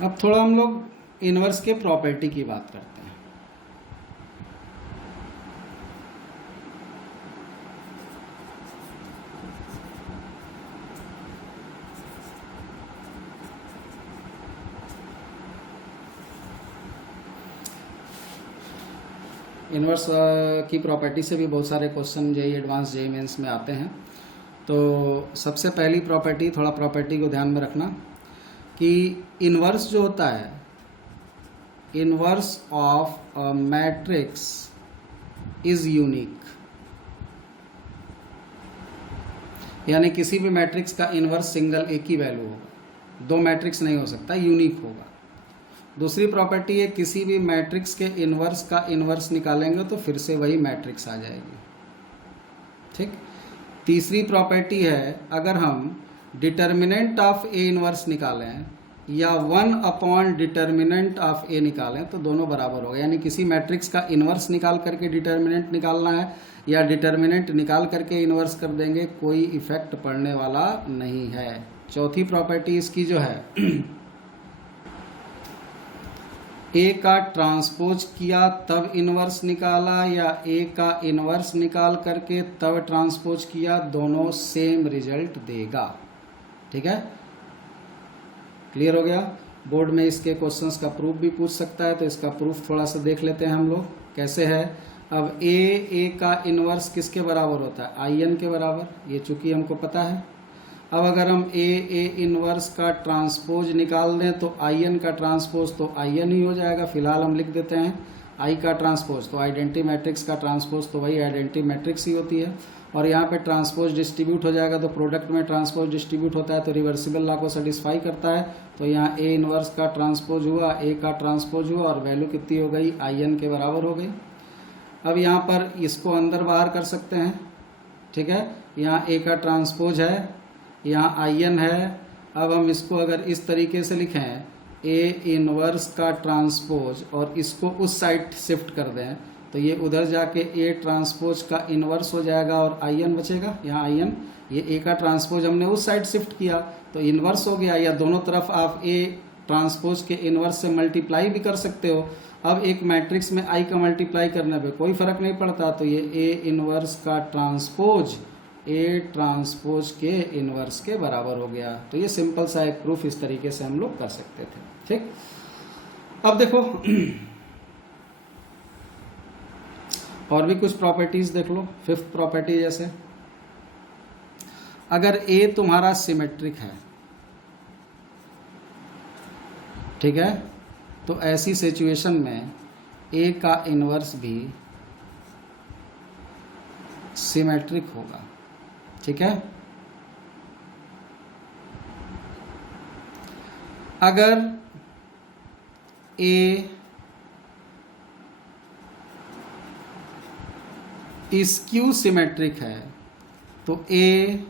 अब थोड़ा हम लोग इन्वर्स के प्रॉपर्टी की बात करते हैं। इन्वर्स की प्रॉपर्टी से भी बहुत सारे question JEE advanced JEE mains में आते हैं। तो सबसे पहली प्रॉपर्टी, थोड़ा प्रॉपर्टी को ध्यान में रखना कि इन्वर्स जो होता है, inverse of a matrix is unique. यानी किसी भी मैट्रिक्स का इन्वर्स सिंगल एक ही वैल्यू होगा, दो मैट्रिक्स नहीं हो सकता, यूनिक होगा। दूसरी प्रॉपर्टी है किसी भी मैट्रिक्स के इन्वर्स का इन्वर्स निकालेंगे तो फिर से वही मैट्रिक्स आ जाएगी। ठीक। तीसरी प्रॉपर्टी है अगर हम डिटर्मिनेंट ऑफ ए इन्वर्स निकालें या 1 डिटर्मिनेंट ऑफ ए निकालें तो दोनों बराबर होगा। यानी किसी मैट्रिक्स का इन्वर्स निकाल करके डिटर्मिनेंट निकालना है या डिटर्मिनेंट निकाल करके इन्वर्स कर देंगे, कोई इफेक्ट पड़ने वाला नहीं है। चौथी प्रॉपर्टी इसकी जो है, ए का ट्रांसपोज किया तब इन्वर्स निकाला या ए का इन्वर्स निकाल करके तब ट्रांसपोज किया, दोनों सेम रिजल्ट देगा। ठीक है, क्लियर हो गया। बोर्ड में इसके क्वेश्चंस का प्रूफ भी पूछ सकता है, तो इसका प्रूफ थोड़ा सा देख लेते हैं हम लोग कैसे है। अब ए का इन्वर्स किसके बराबर होता है, आई एन के बराबर, ये चूंकि हमको पता है। अब अगर हम ए इन्वर्स का ट्रांसपोज निकाल दें तो आई एन का ट्रांसपोज तो आई एन ही हो जाएगा। फिलहाल हम लिख देते हैं आई का ट्रांसपोज, तो आइडेंटिटी मैट्रिक्स का ट्रांसपोज तो वही आइडेंटिटी मैट्रिक्स ही होती है। और यहाँ पे ट्रांसपोज डिस्ट्रीब्यूट हो जाएगा, तो प्रोडक्ट में ट्रांसपोज डिस्ट्रीब्यूट होता है तो रिवर्सिबल लॉ को सेटिस्फाई करता है। तो यहाँ ए इन्वर्स का ट्रांसपोज हुआ, ए का ट्रांसपोज हुआ और वैल्यू कितनी हो गई, आई एन के बराबर हो गई। अब यहाँ पर इसको अंदर बाहर कर सकते हैं। ठीक है, यहाँ ए का ट्रांसपोज है, यहाँ आई एन है। अब हम इसको अगर इस तरीके से लिखें, ए इनवर्स का ट्रांसपोज, और इसको उस साइड शिफ्ट कर दें तो ये उधर जाके ए ट्रांसपोज का इनवर्स हो जाएगा और आई एन बचेगा। यहाँ आई एन, ये ए का ट्रांसपोज हमने उस साइड शिफ्ट किया तो इनवर्स हो गया, या दोनों तरफ आप ए ट्रांसपोज के इनवर्स से मल्टीप्लाई भी कर सकते हो। अब एक मैट्रिक्स में आई का मल्टीप्लाई करने पे कोई फर्क नहीं पड़ता, तो ये ए इनवर्स का ट्रांसपोज ए ट्रांसपोज के इनवर्स के बराबर हो गया। तो ये सिंपल सा एक प्रूफ इस तरीके से हम लोग कर सकते थे। ठीक, अब देखो और भी कुछ प्रॉपर्टीज देख लो। फिफ्थ प्रॉपर्टी, जैसे अगर ए तुम्हारा सिमेट्रिक है, ठीक है, तो ऐसी सिचुएशन में ए का इनवर्स भी सिमेट्रिक होगा। ठीक है, अगर ए स्क्यू सिमेट्रिक है तो ए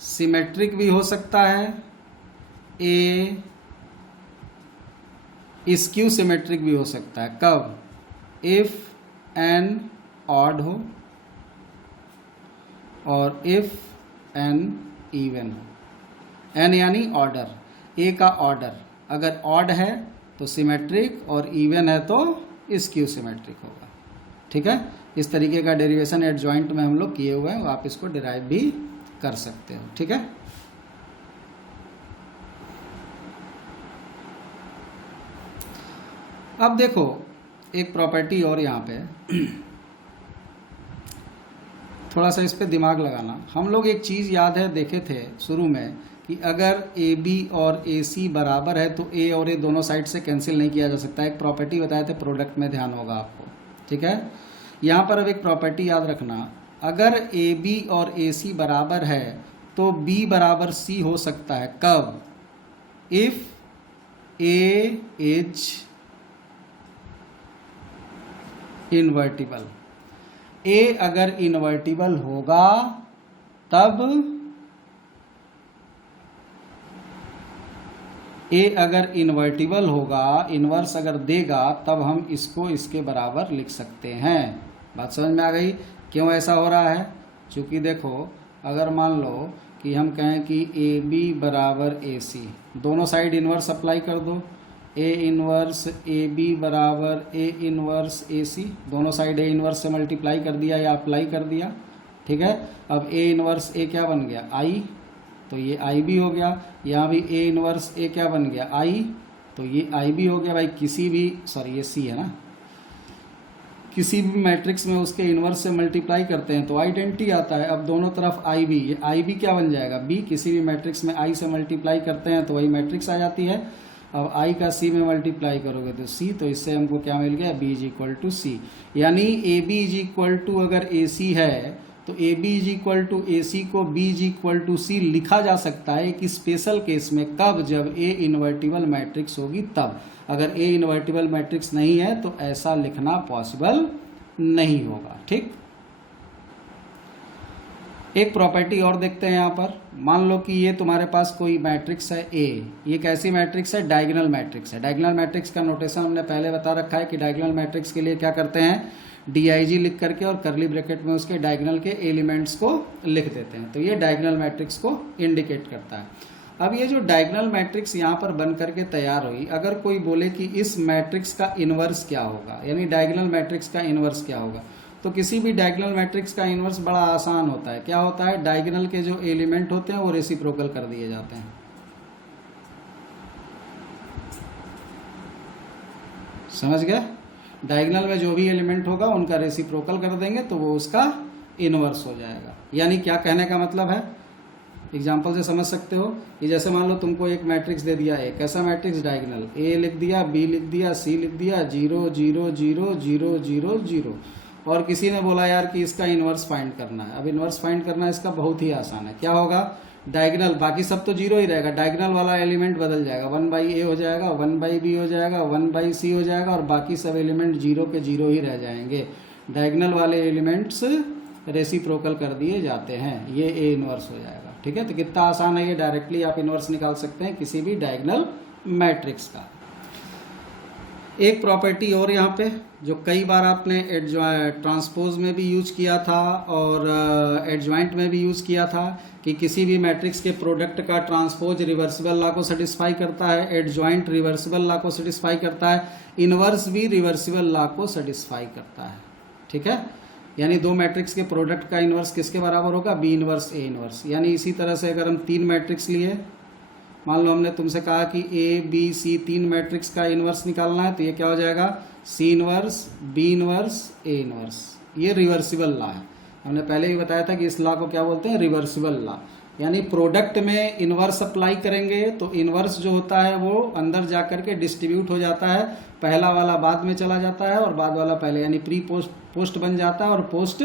सिमेट्रिक भी हो सकता है, ए स्क्यू सिमेट्रिक भी हो सकता है। कब, इफ एन ऑड हो और इफ एन इवन हो। एन यानी ऑर्डर, ए का ऑर्डर अगर ऑड है तो सिमेट्रिक और इवन है तो स्क्यू सिमेट्रिक होगा। ठीक है, इस तरीके का डेरिवेशन एडजॉइंट में हम लोग किए हुए हैं, आप इसको डिराइव भी कर सकते हो। ठीक है, अब देखो एक प्रॉपर्टी और यहाँ पे थोड़ा सा इस पे दिमाग लगाना। हम लोग एक चीज़ याद है देखे थे शुरू में कि अगर ए बी और ए सी बराबर है तो ए और ए दोनों साइड से कैंसिल नहीं किया जा सकता। एक प्रॉपर्टी बताए थे, प्रोडक्ट में ध्यान होगा आपको। ठीक है, यहाँ पर अब एक प्रॉपर्टी याद रखना, अगर ए बी और ए सी बराबर है तो बी बराबर सी हो सकता है। कब, इफ ए इज इन्वर्टिबल। ए अगर इन्वर्टिबल होगा तब, ए अगर इन्वर्टिबल होगा, इन्वर्स अगर देगा, तब हम इसको इसके बराबर लिख सकते हैं। बात समझ में आ गई क्यों ऐसा हो रहा है? क्योंकि देखो अगर मान लो कि हम कहें कि ए बी बराबर ए सी, दोनों साइड इन्वर्स अप्लाई कर दो, ए इन्वर्स ए बी बराबर ए इन्वर्स ए सी, दोनों साइड ए इन्वर्स से मल्टीप्लाई कर दिया या अप्लाई कर दिया, ठीक है। अब ए इन्वर्स ए क्या बन गया, आई, तो ये आई भी हो गया। यहाँ भी ए इन्वर्स ए क्या बन गया, आई, तो ये आई भी हो गया। भाई किसी भी, सॉरी ये सी है ना, किसी भी मैट्रिक्स में उसके इन्वर्स से मल्टीप्लाई करते हैं तो आइडेंटिटी आता है। अब दोनों तरफ आई बी, ये आई बी क्या बन जाएगा, बी, किसी भी मैट्रिक्स में आई से मल्टीप्लाई करते हैं तो वही मैट्रिक्स आ जाती है। अब आई का सी में मल्टीप्लाई करोगे तो सी, तो इससे हमको क्या मिल गया, B is equal to C. यानी A B is equal to अगर ए सी है तो A B is equal to A C को B is equal to C लिखा जा सकता है कि स्पेशल केस में, कब, जब ए इन्वर्टिबल मैट्रिक्स होगी तब। अगर ए इन्वर्टिबल मैट्रिक्स नहीं है तो ऐसा लिखना पॉसिबल नहीं होगा, ठीक। एक प्रॉपर्टी और देखते हैं यहाँ पर। मान लो कि ये तुम्हारे पास कोई मैट्रिक्स है ए, ये कैसी मैट्रिक्स है, डायगोनल मैट्रिक्स है। डायगोनल मैट्रिक्स का नोटेशन हमने पहले बता रखा है कि डायगोनल मैट्रिक्स के लिए क्या करते हैं, DIG लिख करके और करली ब्रैकेट में उसके डायगोनल के एलिमेंट्स को लिख देते हैं, तो ये डायगोनल मैट्रिक्स को इंडिकेट करता है। अब ये जो डायगोनल मैट्रिक्स यहाँ पर बन करके तैयार हुई, अगर कोई बोले कि इस मैट्रिक्स का इन्वर्स क्या होगा, यानी डायगोनल मैट्रिक्स का इन्वर्स क्या होगा, तो किसी भी डायगोनल मैट्रिक्स का इन्वर्स बड़ा आसान होता है। क्या होता है, डायगोनल के जो एलिमेंट होते हैं वो रेसिप्रोकल कर दिए जाते हैं। समझ गए, डायगोनल में जो भी एलिमेंट होगा उनका रेसिप्रोकल कर देंगे तो वो उसका इन्वर्स हो जाएगा। यानी क्या कहने का मतलब है, एग्जाम्पल से समझ सकते हो कि जैसे मान लो तुमको एक मैट्रिक्स दे दिया, एक कैसा मैट्रिक्स, डायगोनल, ए लिख दिया, बी लिख दिया, सी लिख दिया, 0 0 0 0 0 0, और किसी ने बोला यार कि इसका इन्वर्स फाइंड करना है। अब इन्वर्स फाइंड करना इसका बहुत ही आसान है। क्या होगा, डायगोनल, बाकी सब तो 0 ही रहेगा, डायगोनल वाला एलिमेंट बदल जाएगा, 1/a हो जाएगा, 1/b हो जाएगा, 1/c हो जाएगा, और बाकी सब एलिमेंट 0 के 0 ही रह जाएंगे। डायगोनल वाले एलिमेंट्स रेसिप्रोकल कर दिए जाते हैं, ये ए इन्वर्स हो जाएगा, ठीक है। तो कितना आसान है ये, डायरेक्टली आप इन्वर्स निकाल सकते हैं किसी भी डायगोनल मैट्रिक्स का। एक प्रॉपर्टी और यहाँ पे जो कई बार आपने ट्रांसपोज में भी यूज किया था और एडजॉइंट में भी यूज किया था कि किसी भी मैट्रिक्स के प्रोडक्ट का ट्रांसपोज रिवर्सिबल लॉ को सेटिस्फाई करता है, एडजॉइंट रिवर्सिबल लॉ को सेटिस्फाई करता है, इनवर्स भी रिवर्सिबल लॉ को सेटिस्फाई करता है, ठीक है। यानी दो मैट्रिक्स के प्रोडक्ट का इनवर्स किसके बराबर होगा, बी इनवर्स ए इनवर्स। यानी इसी तरह से अगर हम 3 मैट्रिक्स लिए, मान लो हमने तुमसे कहा कि ए बी सी 3 मैट्रिक्स का इनवर्स निकालना है, तो ये क्या हो जाएगा, C inverse B inverse A inverse. ये रिवर्सिबल लॉ है, हमने पहले ही बताया था कि इस लॉ को क्या बोलते हैं, रिवर्सिबल लॉ। यानी प्रोडक्ट में इनवर्स अप्लाई करेंगे तो इनवर्स जो होता है वो अंदर जा करके डिस्ट्रीब्यूट हो जाता है, पहला वाला बाद में चला जाता है और बाद वाला पहले, यानी प्री पोस्ट बन जाता है और पोस्ट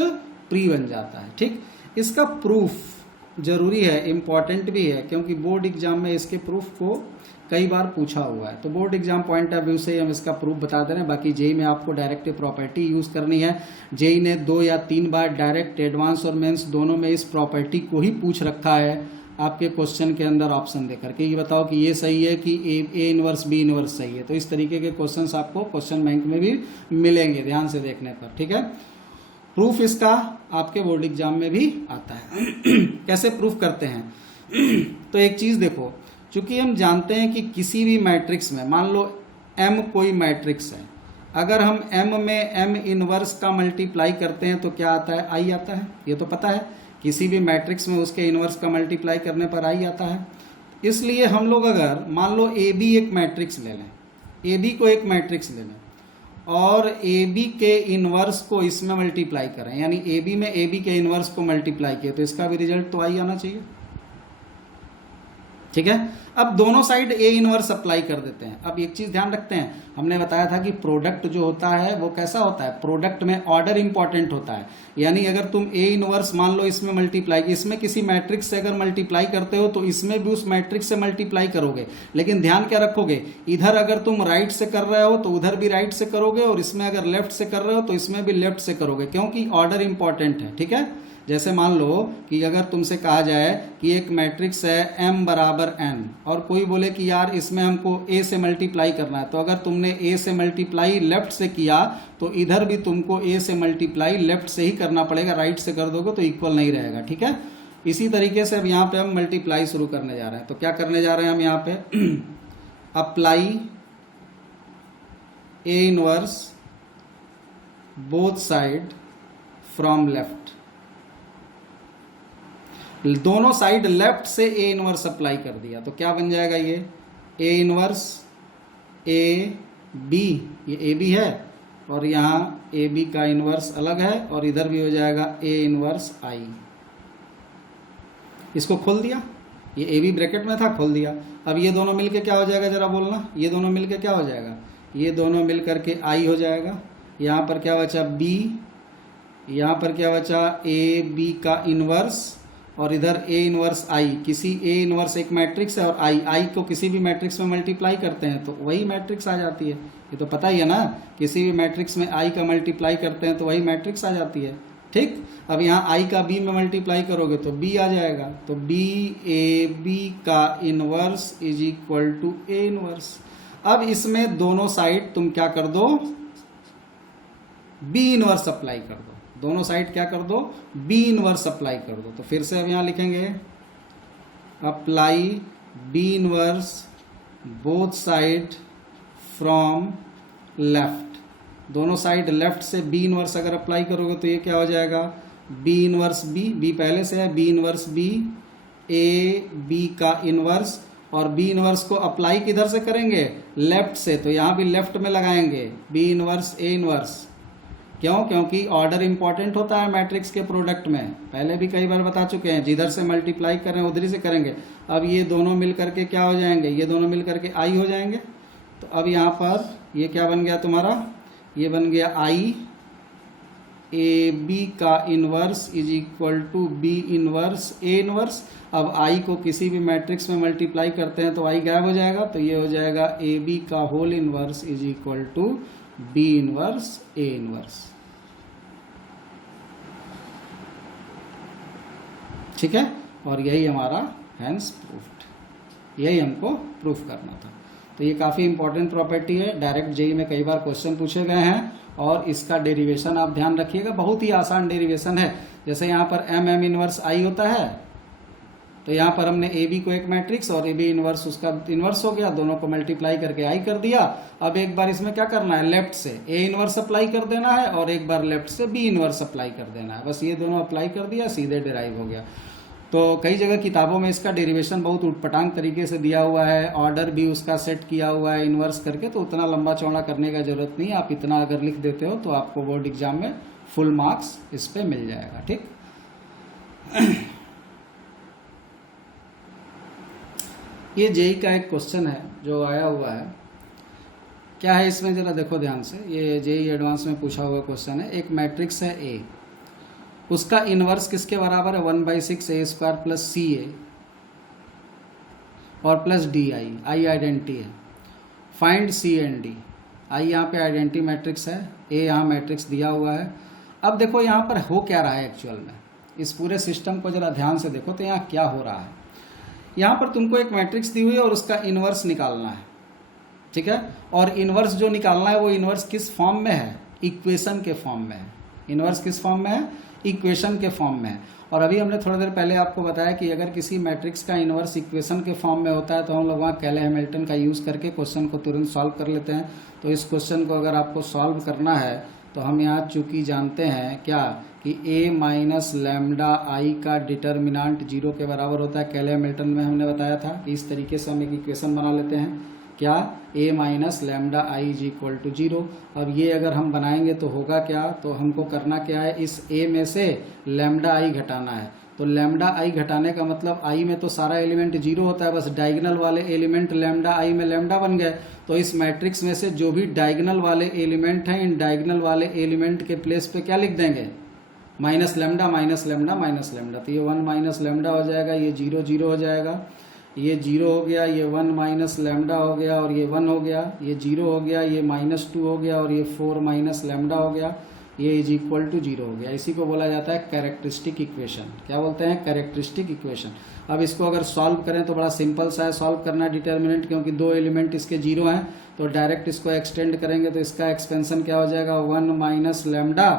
प्री बन जाता है, ठीक। इसका प्रूफ जरूरी है, इम्पॉर्टेंट भी है, क्योंकि बोर्ड एग्जाम में इसके प्रूफ को कई बार पूछा हुआ है। तो board exam point of view से हम इसका प्रूफ बता दे रहे हैं। बाकी जेई में आपको डायरेक्टिव प्रॉपर्टी यूज करनी है। जेई ने 2 या 3 बार डायरेक्ट, एडवांस और मेंस दोनों में इस प्रॉपर्टी को ही पूछ रखा है आपके क्वेश्चन के अंदर ऑप्शन देकर के, ये बताओ कि ये सही है कि ए इनवर्स बी इनवर्स सही है। तो इस तरीके के क्वेश्चंस आपको क्वेश्चन बैंक में भी मिलेंगे ध्यान से देखने पर, ठीक है। प्रूफ इसका आपके बोर्ड एग्जाम में भी आता है। कैसे प्रूफ करते हैं, तो एक चीज देखो, चूंकि हम जानते हैं कि किसी भी मैट्रिक्स में, मान लो m कोई मैट्रिक्स है, अगर हम m में m इनवर्स का मल्टीप्लाई करते हैं तो क्या आता है, i आता है। ये तो पता है, किसी भी मैट्रिक्स में उसके इनवर्स का मल्टीप्लाई करने पर i आता है। इसलिए हम लोग अगर मान लो ab एक मैट्रिक्स ले लें, ab को एक मैट्रिक्स ले लें और AB के इनवर्स को इसमें मल्टीप्लाई करें, यानी AB में AB के इनवर्स को मल्टीप्लाई किया, तो इसका भी रिजल्ट तो आई आना चाहिए, ठीक है। अब दोनों साइड A इनवर्स अप्लाई कर देते हैं। अब एक चीज ध्यान रखते हैं, हमने बताया था कि प्रोडक्ट जो होता है वो कैसा होता है, प्रोडक्ट में ऑर्डर इंपॉर्टेंट होता है। यानी अगर तुम A इनवर्स मान लो इसमें मल्टीप्लाई, इसमें किसी मैट्रिक्स से अगर मल्टीप्लाई करते हो तो इसमें भी उस मैट्रिक्स से मल्टीप्लाई करोगे, लेकिन ध्यान क्या रखोगे, इधर अगर तुम राइट से कर रहे हो तो उधर भी राइट से करोगे, और इसमें अगर लेफ्ट से कर रहे हो तो इसमें भी लेफ्ट से करोगे, क्योंकि ऑर्डर इंपॉर्टेंट है, ठीक है। जैसे मान लो कि अगर तुमसे कहा जाए कि एक मैट्रिक्स है m बराबर n, और कोई बोले कि यार इसमें हमको a से मल्टीप्लाई करना है, तो अगर तुमने a से मल्टीप्लाई लेफ्ट से किया तो इधर भी तुमको a से मल्टीप्लाई लेफ्ट से ही करना पड़ेगा, राइट से कर दोगे तो इक्वल नहीं रहेगा, ठीक है। इसी तरीके से अब यहाँ पे हम मल्टीप्लाई शुरू करने जा रहे हैं। तो क्या करने जा रहे हैं हम यहाँ पे apply A inverse both side from left. दोनों साइड लेफ्ट से ए इनवर्स अप्लाई कर दिया तो क्या बन जाएगा, ये ए इनवर्स ए बी, ये ए बी है और यहाँ ए बी का इनवर्स अलग है और इधर भी हो जाएगा ए इनवर्स आई। इसको खोल दिया, ये ए बी ब्रैकेट में था, खोल दिया। अब ये दोनों मिलके क्या हो जाएगा, जरा बोलना, ये दोनों मिलके क्या हो जाएगा, ये दोनों मिल करके आई हो जाएगा। यहाँ पर क्या बचा बी, यहाँ पर क्या बचा ए बी का इनवर्स और इधर ए इनवर्स आई। किसी ए इनवर्स एक मैट्रिक्स है और आई को किसी भी मैट्रिक्स में मल्टीप्लाई करते हैं तो वही मैट्रिक्स आ जाती है। ये तो पता ही है ना, किसी भी मैट्रिक्स में आई का मल्टीप्लाई करते हैं तो वही मैट्रिक्स आ जाती है। ठीक, अब यहाँ आई का बी में मल्टीप्लाई करोगे तो बी आ जाएगा। तो बी ए बी का inverse is equal to A inverse. अब इसमें दोनों साइड तुम क्या कर दो, बी इनवर्स अप्लाई कर दो। दोनों साइड क्या कर दो, बी इनवर्स अप्लाई कर दो। तो फिर से अब यहां लिखेंगे apply B inverse both side from left. दोनों साइड लेफ्ट से बी इनवर्स अगर अप्लाई करोगे तो ये क्या हो जाएगा, बी इनवर्स बी, बी पहले से है, B inverse B A B का इनवर्स और बी इनवर्स को अप्लाई किधर से करेंगे, लेफ्ट से। तो यहां भी लेफ्ट में लगाएंगे बी इनवर्स ए इनवर्स। क्यों, क्योंकि ऑर्डर इंपॉर्टेंट होता है मैट्रिक्स के प्रोडक्ट में, पहले भी कई बार बता चुके हैं, जिधर से मल्टीप्लाई करें उधर ही से करेंगे। अब ये दोनों मिल करके क्या हो जाएंगे, ये दोनों मिल करके आई हो जाएंगे। तो अब यहाँ पर ये क्या बन गया तुम्हारा, ये बन गया आई ए बी का inverse is equal to B inverse A inverse. अब आई को किसी भी मैट्रिक्स में मल्टीप्लाई करते हैं तो आई गायब हो जाएगा, तो ये हो जाएगा ए बी का whole inverse is equal to B inverse A inverse. ठीक है, और यही हमारा हैंस प्रूफ्ड, यही हमको प्रूफ करना था। तो ये काफ़ी इंपॉर्टेंट प्रॉपर्टी है, डायरेक्ट जेई में कई बार क्वेश्चन पूछे गए हैं और इसका डेरिवेशन आप ध्यान रखिएगा, बहुत ही आसान डेरिवेशन है। जैसे यहाँ पर एम इनवर्स आई होता है तो यहाँ पर हमने ए बी को एक मैट्रिक्स और ए बी इनवर्स उसका इनवर्स हो गया, दोनों को मल्टीप्लाई करके आई कर दिया। अब एक बार इसमें क्या करना है, लेफ्ट से ए इनवर्स अप्लाई कर देना है और एक बार लेफ्ट से बी इनवर्स अप्लाई कर देना है, बस ये दोनों अप्लाई कर दिया, सीधे डिराइव हो गया। तो कई जगह किताबों में इसका डेरिवेशन बहुत उटपटांग तरीके से दिया हुआ है, ऑर्डर भी उसका सेट किया हुआ है इन्वर्स करके, तो उतना लंबा चौड़ा करने का जरूरत नहीं है। आप इतना अगर लिख देते हो तो आपको बोर्ड एग्जाम में फुल मार्क्स इस पे मिल जाएगा। ठीक, ये जेई का एक क्वेश्चन है जो आया हुआ है, क्या है इसमें जरा देखो ध्यान से। ये जेई एडवांस में पूछा हुआ क्वेश्चन है, एक मैट्रिक्स है ए, उसका इनवर्स किसके बराबर है, 1/6 ए स्क्वायर प्लस सी ए और plus D I, I identity है। Find C and D. I यहाँ पे आइडेंटिटी मैट्रिक्स है, ए यहाँ मैट्रिक्स दिया हुआ है। अब देखो यहाँ पर हो क्या रहा है एक्चुअल में, इस पूरे सिस्टम को जरा ध्यान से देखो तो यहाँ क्या हो रहा है। यहाँ पर तुमको एक मैट्रिक्स दी हुई है और उसका इनवर्स निकालना है, ठीक है। और इनवर्स जो निकालना है वो इनवर्स किस फॉर्म में है, इक्वेशन के फॉर्म में है। इनवर्स किस फॉर्म में है, इक्वेशन के फॉर्म में है। और अभी हमने थोड़ी देर पहले आपको बताया कि अगर किसी मैट्रिक्स का इनवर्स इक्वेशन के फॉर्म में होता है तो हम लोग वहाँ कैले हैमिल्टन का यूज़ करके क्वेश्चन को तुरंत सॉल्व कर लेते हैं। तो इस क्वेश्चन को अगर आपको सॉल्व करना है तो हम यहाँ चूँकि जानते हैं क्या कि a माइनस लैम्डा आई का डिटर्मिनांट 0 के बराबर होता है, कैले हैमिल्टन में हमने बताया था कि इस तरीके से हम एक इक्वेशन बना लेते हैं, क्या a minus lambda I is equal to 0। अब ये अगर हम बनाएंगे तो होगा क्या, तो हमको करना क्या है, इस a में से लैम्डा आई घटाना है। तो लैम्डा आई घटाने का मतलब आई में तो सारा एलिमेंट 0 होता है, बस डायगोनल वाले एलिमेंट लैम्डा आई में लैम्डा बन गए। तो इस मैट्रिक्स में से जो भी डायगोनल वाले एलिमेंट हैं, इन डायगोनल वाले एलिमेंट के प्लेस पे क्या लिख देंगे, minus lambda minus lambda minus lambda. तो ये 1 माइनस लैम्डा हो जाएगा, ये 0 0 हो जाएगा, ये 0 हो गया, ये 1 माइनस लैम्डा हो गया और ये 1 हो गया, ये 0 हो गया, ये -2 हो गया और ये 4 माइनस लैम्डा हो गया, ये इज इक्वल टू 0 हो गया। इसी को बोला जाता है कैरेक्टरिस्टिक इक्वेशन। क्या बोलते हैं, कैरेक्टरिस्टिक इक्वेशन। अब इसको अगर सॉल्व करें तो बड़ा सिंपल सा है सॉल्व करना डिटर्मिनेंट, क्योंकि 2 एलिमेंट इसके 0 हैं तो डायरेक्ट इसको एक्सटेंड करेंगे तो इसका एक्सपेंशन क्या हो जाएगा, 1 माइनस लैम्डा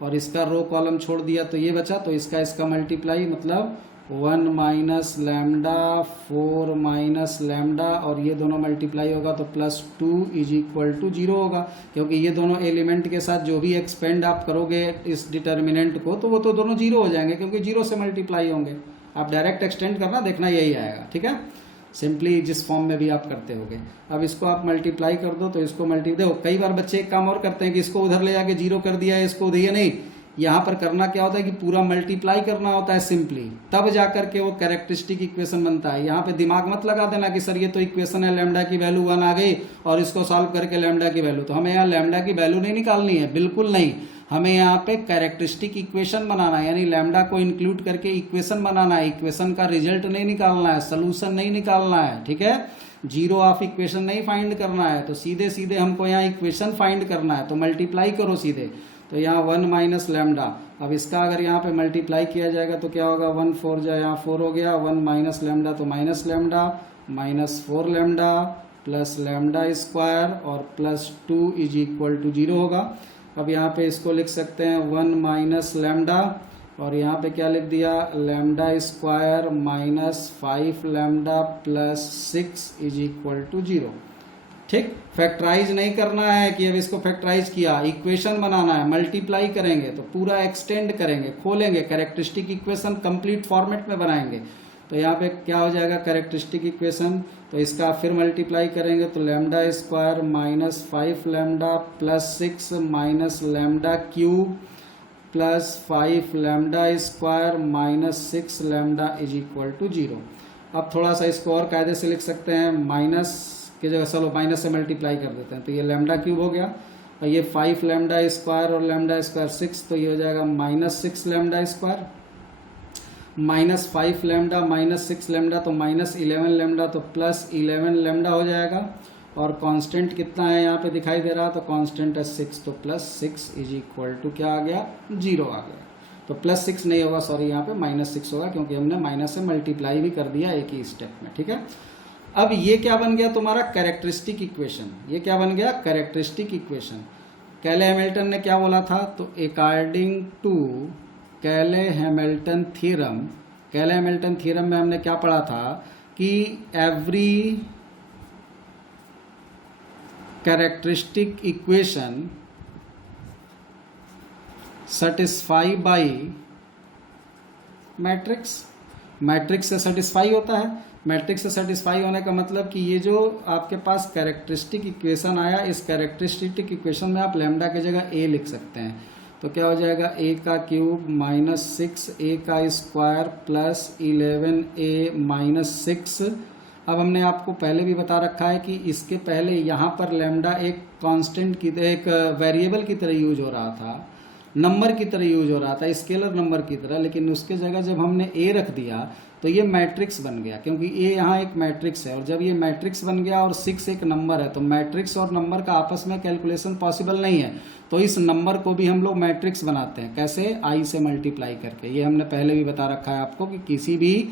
और इसका रो कॉलम छोड़ दिया तो ये बचा, तो इसका मल्टीप्लाई मतलब 1 माइनस लैम्डा 4 माइनस लैम्डा, और ये दोनों मल्टीप्लाई होगा तो +2 इज इक्वल टू 0 होगा, क्योंकि ये दोनों एलिमेंट के साथ जो भी एक्सपेंड आप करोगे इस डिटर्मिनेंट को तो वो तो दोनों 0 हो जाएंगे, क्योंकि 0 से मल्टीप्लाई होंगे। आप डायरेक्ट एक्सटेंड करना, देखना यही आएगा। ठीक है, सिंपली जिस फॉर्म में भी आप करते होगे। अब इसको आप मल्टीप्लाई कर दो, तो इसको देखो कई बार बच्चे एक काम और करते हैं कि इसको उधर ले जाके 0 कर दिया है, इसको उधर, नहीं, यहाँ पर करना क्या होता है कि पूरा मल्टीप्लाई करना होता है सिंपली, तब जाकर के वो कैरेक्टरिस्टिक इक्वेशन बनता है। यहाँ पे दिमाग मत लगा देना कि सर ये तो इक्वेशन है, लैम्डा की वैल्यू 1 आ गई और इसको सॉल्व करके लैम्डा की वैल्यू, तो हमें यहाँ लैम्डा की वैल्यू नहीं निकालनी है, बिल्कुल नहीं। हमें यहाँ पे कैरेक्टरिस्टिक इक्वेशन बनाना है, यानी लैम्डा को इंक्लूड करके इक्वेशन बनाना है। इक्वेशन का रिजल्ट नहीं निकालना है, सोल्यूशन नहीं निकालना है। ठीक है, जीरो ऑफ इक्वेशन नहीं फाइंड करना है, तो सीधे सीधे हमको यहाँ इक्वेशन फाइंड करना है, तो मल्टीप्लाई करो सीधे। तो यहाँ 1 माइनस लैम्डा, अब इसका अगर यहाँ पे मल्टीप्लाई किया जाएगा तो क्या होगा, 1 4 जा, यहाँ 4 हो गया, 1 माइनस लैम्डा तो minus lambda, -4 lambda plus lambda square और +2 इज इक्वल टू 0 होगा। अब यहाँ पे इसको लिख सकते हैं 1 माइनस लैम्डा, और यहाँ पे क्या लिख दिया, lambda square -5 lambda plus 6 is equal to 0। ठीक, फैक्टराइज नहीं करना है कि अब इसको फैक्टराइज किया, इक्वेशन बनाना है, मल्टीप्लाई करेंगे तो पूरा एक्सटेंड करेंगे, खोलेंगे, कैरेक्टरिस्टिक इक्वेशन कंप्लीट फॉर्मेट में बनाएंगे। तो यहाँ पे क्या हो जाएगा कैरेक्टरिस्टिक इक्वेशन, तो इसका फिर मल्टीप्लाई करेंगे तो lambda square -5 lambda plus 6 minus lambda cube plus 5 lambda square -6 lambda is equal to 0। अब थोड़ा सा इसको और कायदे से लिख सकते हैं, माइनस की जगह चलो माइनस से मल्टीप्लाई कर देते हैं, तो ये लैम्डा क्यूब हो गया, और ये 5 लैम्डा स्क्वायर और लैम्डा स्क्वायर 6, तो ये हो जाएगा -6 लैम्डा स्क्वायर, -5 लैम्डा -6 लैम्डा तो -11 लैम्डा, तो +11 लैम्डा हो जाएगा। और कांस्टेंट कितना है यहाँ पे दिखाई दे रहा, तो कांस्टेंट है 6, तो +6 इज इक्वल टू क्या आ गया, 0 आ गया। तो +6 नहीं होगा, सॉरी, यहाँ पे -6 होगा, क्योंकि हमने माइनस से मल्टीप्लाई भी कर दिया एक ही स्टेप में। ठीक है, अब ये क्या बन गया तुम्हारा कैरेक्टरिस्टिक इक्वेशन, ये क्या बन गया कैरेक्टरिस्टिक इक्वेशन। कैले हैमिल्टन ने क्या बोला था, तो according to Cayley Hamilton theorem, Cayley Hamilton theorem में हमने क्या पढ़ा था कि every characteristic equation satisfy by matrix, matrix से सेटिस्फाई होता है। मैट्रिक्स से सेटिस्फाई होने का मतलब कि ये जो आपके पास कैरेक्टरिस्टिक इक्वेशन आया, इस कैरेक्टरिस्टिक इक्वेशन में आप लैम्डा की जगह ए लिख सकते हैं, तो क्या हो जाएगा, a का क्यूब -6a का स्क्वायर प्लस 11a -6। अब हमने आपको पहले भी बता रखा है कि इसके पहले यहाँ पर लैम्डा एक कांस्टेंट की, एक वेरिएबल की तरह यूज हो रहा था, नंबर की तरह यूज हो रहा था, स्केलर नंबर की तरह, लेकिन उसके जगह जब हमने ए रख दिया तो ये मैट्रिक्स बन गया, क्योंकि ए यहाँ एक मैट्रिक्स है, और जब ये मैट्रिक्स बन गया और 6 एक नंबर है, तो मैट्रिक्स और नंबर का आपस में कैलकुलेशन पॉसिबल नहीं है, तो इस नंबर को भी हम लोग मैट्रिक्स बनाते हैं। कैसे, आई से मल्टीप्लाई करके। ये हमने पहले भी बता रखा है आपको कि किसी भी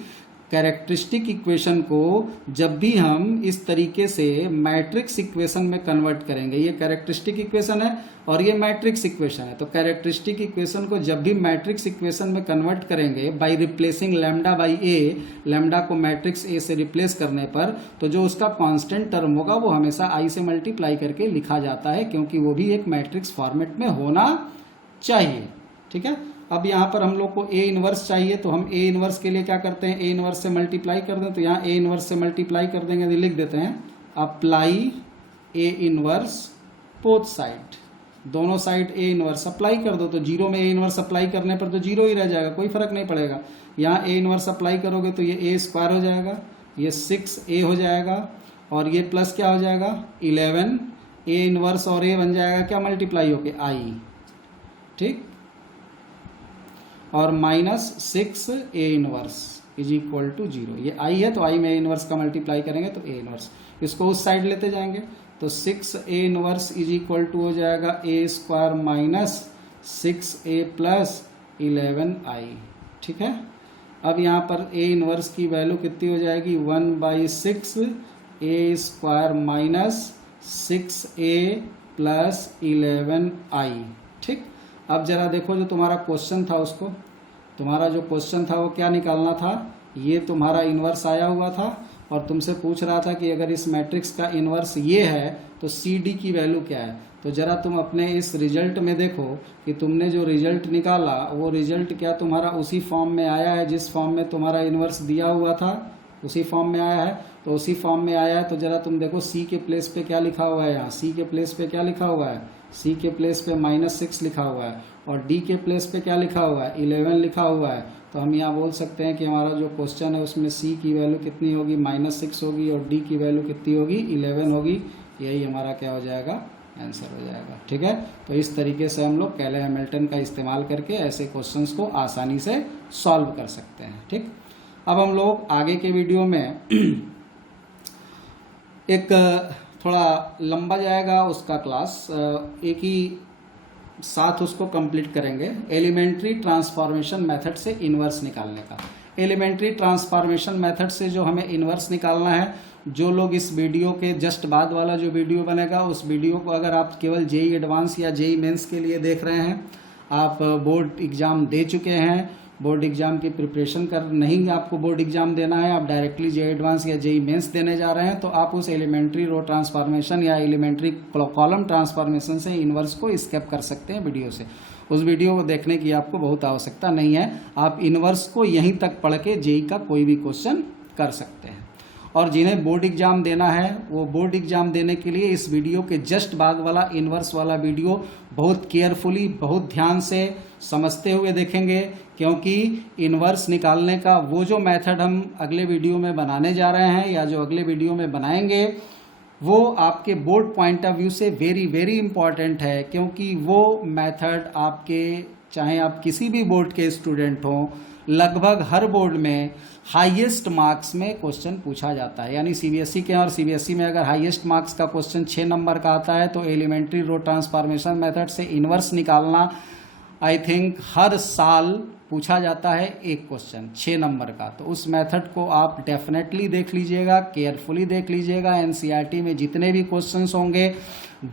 कैरेक्टरिस्टिक इक्वेशन को जब भी हम इस तरीके से मैट्रिक्स इक्वेशन में कन्वर्ट करेंगे, ये कैरेक्टरिस्टिक इक्वेशन है और ये मैट्रिक्स इक्वेशन है, तो कैरेक्टरिस्टिक इक्वेशन को जब भी मैट्रिक्स इक्वेशन में कन्वर्ट करेंगे by replacing lambda by A, lambda को मैट्रिक्स ए से रिप्लेस करने पर, तो जो उसका कांस्टेंट टर्म होगा वो हमेशा आई से मल्टीप्लाई करके लिखा जाता है, क्योंकि वो भी एक मैट्रिक्स फॉर्मेट में होना चाहिए। ठीक है, अब यहाँ पर हम लोग को ए इनवर्स चाहिए, तो हम ए इनवर्स के लिए क्या करते हैं, ए इनवर्स से मल्टीप्लाई कर दें, तो यहाँ ए इनवर्स से मल्टीप्लाई कर देंगे, तो लिख देते हैं apply A inverse both side, दोनों साइड ए इनवर्स अप्लाई कर दो, तो 0 में ए इनवर्स अप्लाई करने पर तो 0 ही रह जाएगा, कोई फर्क नहीं पड़ेगा। यहाँ ए इनवर्स अप्लाई करोगे तो ये ए स्क्वायर हो जाएगा, ये 6a हो जाएगा, और ये प्लस क्या हो जाएगा 11, ए इनवर्स और ए बन जाएगा क्या मल्टीप्लाई होके आई, ठीक, और -6 A inverse is equal to 0। ये आई है तो आई में ए इनवर्स का मल्टीप्लाई करेंगे तो ए इनवर्स, इसको उस साइड लेते जाएंगे तो 6 A inverse is equal to हो जाएगा ए स्क्वायर -6a प्लस 11i। ठीक है, अब यहाँ पर ए इनवर्स की वैल्यू कितनी हो जाएगी 1/6 ए स्क्वायर -6a प्लस 11i। ठीक, अब जरा देखो जो तुम्हारा क्वेश्चन था उसको, तुम्हारा जो क्वेश्चन था वो क्या निकालना था, ये तुम्हारा इन्वर्स आया हुआ था और तुमसे पूछ रहा था कि अगर इस मैट्रिक्स का इन्वर्स ये है तो सी डी की वैल्यू क्या है। तो जरा तुम अपने इस रिजल्ट में देखो कि तुमने जो रिजल्ट निकाला वो रिजल्ट क्या तुम्हारा उसी फॉर्म में आया है जिस फॉर्म में तुम्हारा इन्वर्स दिया हुआ था, उसी फॉर्म में आया है। तो उसी फॉर्म में आया है तो जरा तुम देखो सी के प्लेस पे क्या लिखा हुआ है, यहाँ सी के प्लेस पे क्या लिखा हुआ है, सी के प्लेस पे -6 लिखा हुआ है और डी के प्लेस पे क्या लिखा हुआ है, 11 लिखा हुआ है। तो हम यहाँ बोल सकते हैं कि हमारा जो क्वेश्चन है उसमें सी की वैल्यू कितनी होगी, -6 होगी और डी की वैल्यू कितनी होगी, 11 होगी। यही हमारा क्या हो जाएगा, आंसर हो जाएगा। ठीक है, तो इस तरीके से हम लोग कैले हैमिल्टन का इस्तेमाल करके ऐसे क्वेश्चंस को आसानी से सॉल्व कर सकते हैं। ठीक, अब हम लोग आगे के वीडियो में एक थोड़ा लंबा जाएगा उसका क्लास, एक ही साथ उसको कंप्लीट करेंगे, एलिमेंट्री ट्रांसफॉर्मेशन मेथड से इन्वर्स निकालने का। एलिमेंट्री ट्रांसफॉर्मेशन मेथड से जो हमें इन्वर्स निकालना है, जो लोग इस वीडियो के जस्ट बाद वाला जो वीडियो बनेगा उस वीडियो को अगर आप केवल जेई एडवांस या जेई मेंस के लिए देख रहे हैं, आप बोर्ड एग्जाम दे चुके हैं, बोर्ड एग्जाम की प्रिपरेशन कर नहीं आपको बोर्ड एग्जाम देना है, आप डायरेक्टली जेई एडवांस या जेई मेंस देने जा रहे हैं, तो आप उस एलिमेंट्री रो ट्रांसफॉर्मेशन या एलिमेंट्री कॉलम ट्रांसफॉर्मेशन से इन्वर्स को स्किप कर सकते हैं वीडियो से। उस वीडियो को देखने की आपको बहुत आवश्यकता नहीं है, आप इन्वर्स को यहीं तक पढ़ के जेई का कोई भी क्वेश्चन कर सकते हैं। और जिन्हें बोर्ड एग्जाम देना है वो बोर्ड एग्जाम देने के लिए इस वीडियो के जस्ट बाद वाला इन्वर्स वाला वीडियो बहुत केयरफुली, बहुत ध्यान से समझते हुए देखेंगे, क्योंकि इन्वर्स निकालने का वो जो मेथड हम अगले वीडियो में बनाने जा रहे हैं या जो अगले वीडियो में बनाएंगे वो आपके बोर्ड पॉइंट ऑफ व्यू से वेरी वेरी इंपॉर्टेंट है, क्योंकि वो मेथड आपके, चाहे आप किसी भी बोर्ड के स्टूडेंट हों, लगभग हर बोर्ड में हाईएस्ट मार्क्स में क्वेश्चन पूछा जाता है। यानी सीबीएसई के, और सीबीएसई में अगर हाईएस्ट मार्क्स का क्वेश्चन 6 नंबर का आता है तो एलिमेंट्री रो ट्रांसफॉर्मेशन मेथड से इन्वर्स निकालना आई थिंक हर साल पूछा जाता है एक क्वेश्चन 6 नंबर का। तो उस मेथड को आप डेफिनेटली देख लीजिएगा, केयरफुली देख लीजिएगा। एनसीईआरटी में जितने भी क्वेश्चंस होंगे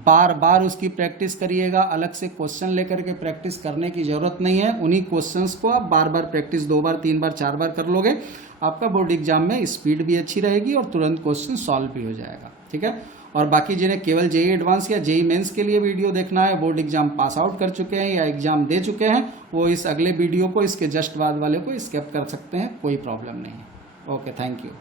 बार बार उसकी प्रैक्टिस करिएगा, अलग से क्वेश्चन लेकर के प्रैक्टिस करने की जरूरत नहीं है। उन्हीं क्वेश्चंस को आप बार बार प्रैक्टिस 2 बार 3 बार 4 बार कर लोगे, आपका बोर्ड एग्जाम में स्पीड भी अच्छी रहेगी और तुरंत क्वेश्चन सॉल्व भी हो जाएगा। ठीक है, और बाकी जिन्हें केवल जेई एडवांस या जेई मेंस के लिए वीडियो देखना है, बोर्ड एग्जाम पास आउट कर चुके हैं या एग्जाम दे चुके हैं, वो इस अगले वीडियो को, इसके जस्ट बाद वाले को स्किप कर सकते हैं, कोई प्रॉब्लम नहीं है। Okay, thank you.